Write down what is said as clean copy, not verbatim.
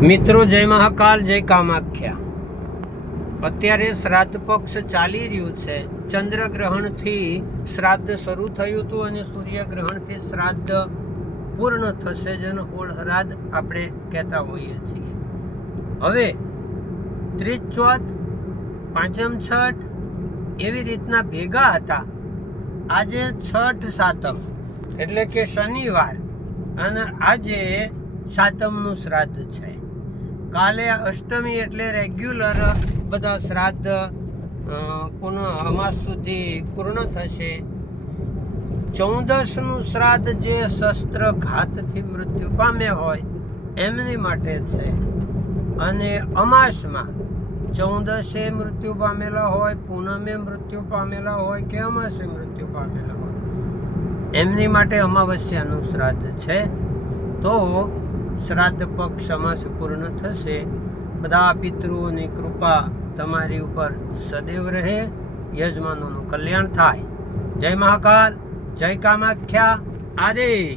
મિત્રો જય મહાકાલ, જય કામાખ્યા. અત્યારે શ્રાદ્ધ પક્ષ ચાલી રહ્યું છે. ચંદ્રગ્રહણથી શ્રાદ્ધ શરૂ થયું હતું અને સૂર્યગ્રહણથી શ્રાદ્ધ પૂર્ણ થશે, જેનો હોળહરાદ આપણે કહેતા હોઈએ છીએ. હવે ત્રીજ ચોથ, પાંચમ છઠ એવી રીતના ભેગા હતા. આજે છઠ સાતમ એટલે કે શનિવાર, અને આજે સાતમનું શ્રાદ્ધ છે. કાલે અષ્ટમી એટલે રેગ્યુલર બધા શ્રાદ્ધ પુનઃ અમાસ સુધી પૂર્ણ થશે. 14નું શ્રાદ્ધ જે શસ્ત્રઘાતથી મૃત્યુ પામ્યા હોય એમની માટે છે. અને અમાસમાં 14એ મૃત્યુ પામેલા હોય, પૂનમે મૃત્યુ પામેલા હોય કે અમાસે મૃત્યુ પામેલા હોય એમની માટે અમાવસ્યાનું શ્રાદ્ધ છે. તો શ્રાદ્ધ પક્ષ અમાસ પૂર્ણ થશે. બધા પિતૃઓની કૃપા તમારી ઉપર સદૈવ રહે, યજમાનોનું કલ્યાણ થાય. જય મહાકાલ, જય કામાખ્યા. આદેશ.